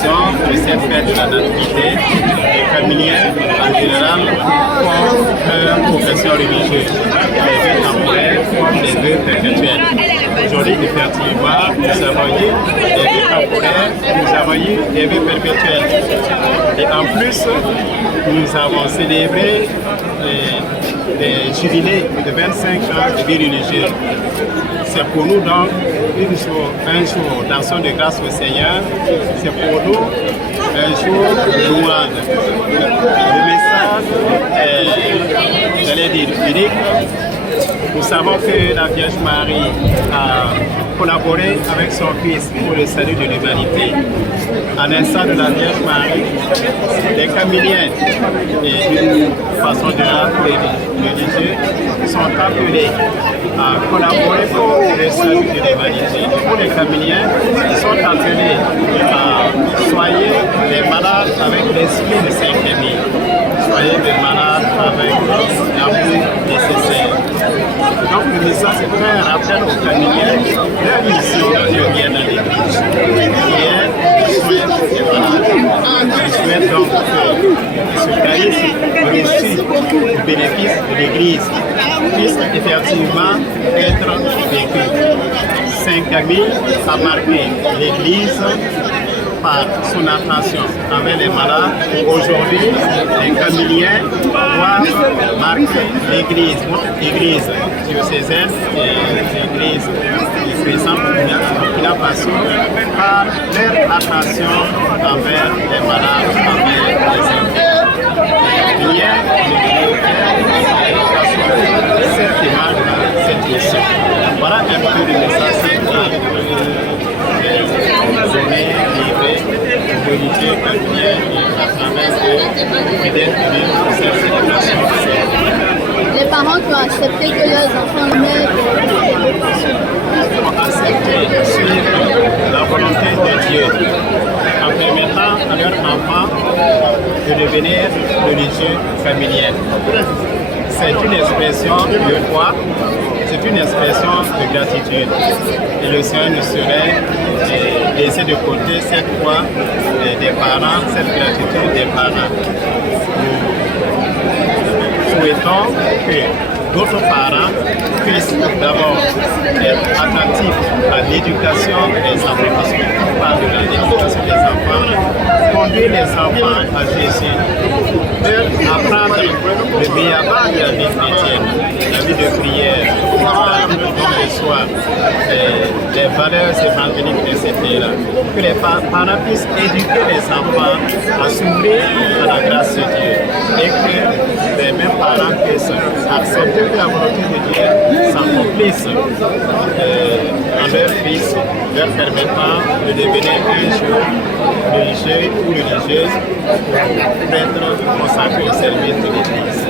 célébration de cette fête de la Nativité, les familiers en général font leur profession religieuse, les vœux temporaires comme les vœux perpétuels. Aujourd'hui, effectivement, nous avons eu des vœux temporaires, nous avons eu des vœux perpétuels. Et en plus, nous avons célébré les jubilés de 25 ans de vie religieuse. C'est pour nous donc un jour d'action de grâce au Seigneur, c'est pour nous un jour de louange. Le message est, j'allais dire, unique. Nous savons que la Vierge Marie a collaboré avec son Fils pour le salut de l'humanité. À l'instar de la Vierge Marie, les Camiliens et d'une façon générale pour les religieux sont appelés à collaborer pour le salut de l'humanité. Pour les Camiliens, ils sont appelés à soigner les malades avec l'esprit de Saint-Camille. Soyez des malades avec l'amour nécessaire. Donc le message c'est très rappel aux Camiliens leur mission de bien à l'Église, qui est soin des malades. Je souhaite donc que ce charisme reçu au bénéfice de l'Église puisse effectivement être vécu. Saint Camille a marqué l'Église par son attention envers les malades. Aujourd'hui, les Camiliens doivent marquer l'Église diocésaine et l'Église présente qui la passion par leur attention envers les malades, envers les enfants. Les Camiliens cette image, cette mission. Voilà un peu de message central donné, livré, religieux, camilien et à travers fidèles pour cette célébration. Les parents qui ont accepté que leurs enfants naissent ont accepté de suivre la volonté de Dieu en permettant à leurs enfants de devenir religieux familiens. C'est une expression de foi, c'est une expression de gratitude. Et le Seigneur ne saurait laisser de côté cette foi des parents, cette gratitude des parents. Nous souhaitons que d'autres parents puissent d'abord être attentifs à l'éducation des enfants, parce qu'on parle de l'éducation des enfants, conduire les enfants à Jésus, leur apprendre le béaba de la vie chrétienne, la vie de prière, le don de soi, les valeurs évangéliques, etc. Que les parents puissent éduquer les enfants à s'ouvrir à la grâce de Dieu et que les mêmes parents puissent accepter que la volonté de Dieu s'accomplisse en leur fils, leur permettant de devenir un jour religieux ou religieuse pour être consacré au service de l'Église.